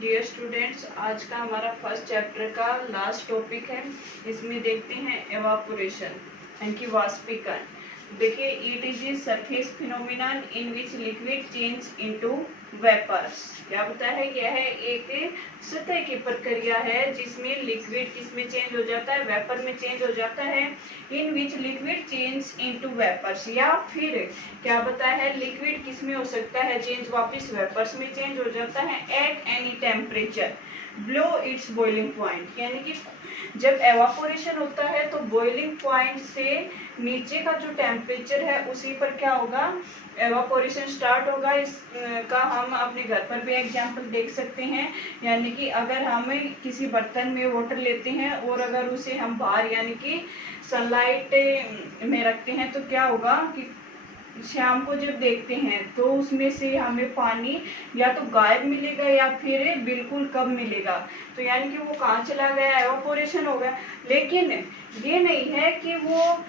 Dear students, आज का हमारा फर्स्ट चैप्टर का लास्ट टॉपिक है। इसमें देखते हैं एवापोरेशन यानी कि वाष्पीकरण। देखिए, it is a surface phenomenon in which liquid change into vapours. क्या होता है? यह एक सतह की प्रक्रिया है जिसमें लिक्विड किसमें चेंज हो जाता है? वेपर में चेंज हो जाता है। In which liquid change into vapours, या फिर क्या बताया है, लिक्विड किसमें हो सकता है चेंज? वापस वेपर्स में चेंज हो जाता है at any temperature below it's boiling point. यानी कि जब एवापोरेशन होता है तो बॉइलिंग पॉइंट से नीचे का जो टेम्परेचर है उसी पर क्या होगा? एवापोरेशन स्टार्ट होगा। इसका हम अपने घर पर भी एग्जांपल देख सकते हैं। यानी कि अगर हम किसी बर्तन में वाटर लेते हैं और अगर उसे हम बाहर यानी कि सनलाइट में रखते हैं तो क्या होगा कि शाम को जब देखते हैं तो उसमें से हमें पानी या तो गायब मिलेगा या फिर बिल्कुल कम मिलेगा। तो यानी कि वो कहाँ चला गया? एवापोरेशन हो गया। लेकिन ये नहीं है कि वो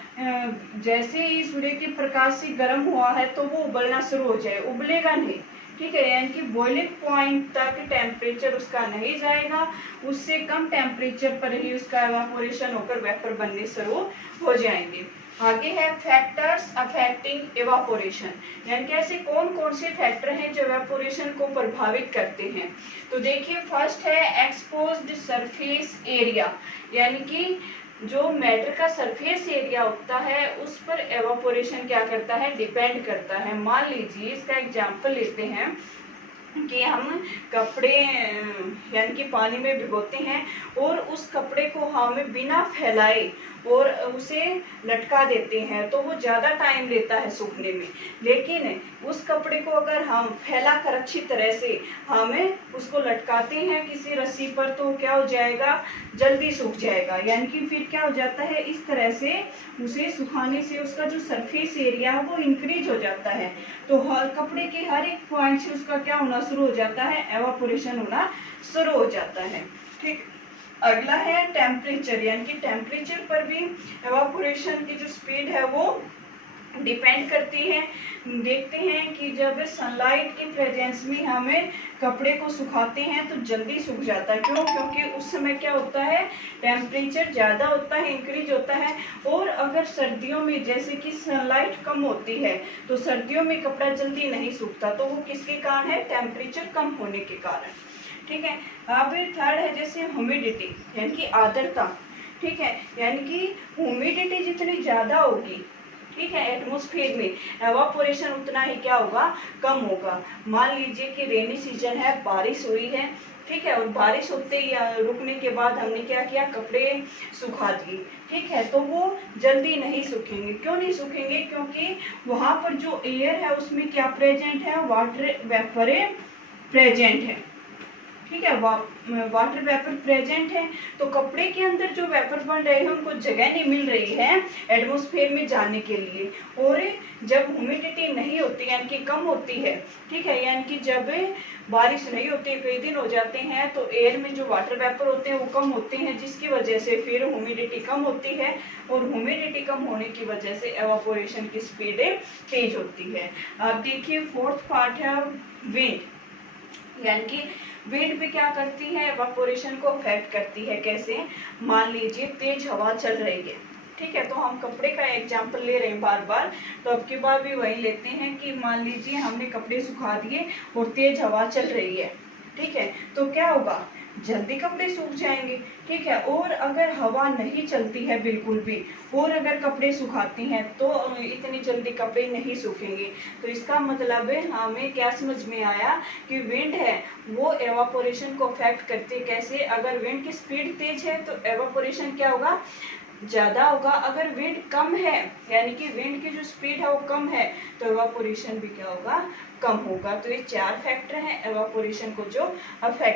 जैसे ही सूर्य के प्रकाश से गर्म हुआ है तो वो उबलना शुरू हो जाए, उबलेगा नहीं। ठीक है, यानी कि बॉइलिंग पॉइंट तक टेम्परेचर उसका नहीं जाएगा, उससे कम टेम्परेचर पर ही उसका एवापोरेशन होकर वेपर बनने शुरू हो जाएंगे। आगे है फैक्टर्स अफेक्टिंग एवापोरेशन, यानी कि ऐसे कौन कौन से फैक्टर हैं जो एवापोरेशन को प्रभावित करते हैं। तो देखिए, फर्स्ट है एक्सपोज्ड सरफेस एरिया, यानी कि जो मैटर का सरफेस एरिया होता है उस पर एवापोरेशन क्या करता है? डिपेंड करता है। मान लीजिए, इसका एग्जांपल लेते हैं कि हम कपड़े यानी कि पानी में भिगोते हैं और उस कपड़े को हम बिना फैलाए और उसे लटका देते हैं तो वो ज़्यादा टाइम लेता है सूखने में। लेकिन उस कपड़े को अगर हम फैला कर अच्छी तरह से हमें उसको लटकाते हैं किसी रस्सी पर तो क्या हो जाएगा? जल्दी सूख जाएगा। यानी कि फिर क्या हो जाता है, इस तरह से उसे सुखाने से उसका जो सरफेस एरिया है वो इंक्रीज हो जाता है। तो हर कपड़े के हर एक पॉइंट से उसका क्या होना शुरू हो जाता है? एवापोरेशन होना शुरू हो जाता है। ठीक, अगला है टेम्परेचर, यानी कि टेम्परेचर पर भी एवापोरेशन की जो स्पीड है वो डिपेंड करती है। देखते हैं कि जब सनलाइट की प्रेजेंस में हमें कपड़े को सुखाते हैं तो जल्दी सूख जाता है। क्यों? क्योंकि उस समय क्या होता है? टेम्परेचर ज़्यादा होता है, इंक्रीज होता है। और अगर सर्दियों में जैसे कि सनलाइट कम होती है तो सर्दियों में कपड़ा जल्दी नहीं सूखता, तो वो किसके कारण है? टेम्परेचर कम होने के कारण। ठीक है, अब थर्ड है जैसे ह्यूमिडिटी, यानी कि आर्द्रता। ठीक है, यानी कि ह्यूमिडिटी जितनी ज़्यादा होगी, ठीक है, एटमॉस्फेयर में एवापोरेशन उतना ही क्या होगा? कम होगा। मान लीजिए कि रेनी सीजन है, बारिश हुई है, ठीक है, और बारिश होते ही रुकने के बाद हमने क्या किया? कपड़े सुखा दिए। ठीक है, तो वो जल्दी नहीं सूखेंगे। क्यों नहीं सूखेंगे? क्योंकि वहां पर जो एयर है उसमें क्या प्रेजेंट है? वाटर वेपर प्रेजेंट है। ठीक है, वाटर वेपर प्रेजेंट है, तो कपड़े के अंदर जो वेपर बन रहे हैं उनको जगह नहीं मिल रही है एटमॉस्फेयर में जाने के लिए। और जब ह्यूमिडिटी नहीं होती यानी कि कम होती है, ठीक है, यानी कि जब बारिश नहीं होती, कई दिन हो जाते हैं, तो एयर में जो वाटर वेपर होते हैं वो कम होते हैं, जिसकी वजह से फिर ह्यूमिडिटी कम होती है और ह्यूमिडिटी कम होने की वजह से एवापोरेशन की स्पीड तेज होती है। अब देखिए, फोर्थ पार्ट है विंड, यानी कि विंड भी क्या करती है? एवापोरेशन को अफेक्ट करती है। कैसे? मान लीजिए तेज हवा चल रही है, ठीक है, तो हम कपड़े का एग्जांपल ले रहे हैं बार बार, तो अब की बार भी वही लेते हैं कि मान लीजिए हमने कपड़े सुखा दिए और तेज हवा चल रही है, ठीक है, तो क्या होगा? जल्दी कपड़े सूख जाएंगे। ठीक है, और अगर हवा नहीं चलती है बिल्कुल भी और अगर कपड़े सुखाती हैं तो इतनी जल्दी कपड़े नहीं सूखेंगे। तो इसका मतलब है हमें क्या समझ में आया कि विंड है वो एवापोरेशन को अफेक्ट करती है। कैसे? अगर विंड की स्पीड तेज है तो एवापोरेशन क्या होगा? ज्यादा होगा। अगर विंड कम है यानी कि विंड की जो स्पीड है वो कम है तो एवापोरेशन भी क्या होगा? कम होगा। तो ये चार फैक्टर हैं एवापोरेशन को जो अफेक्ट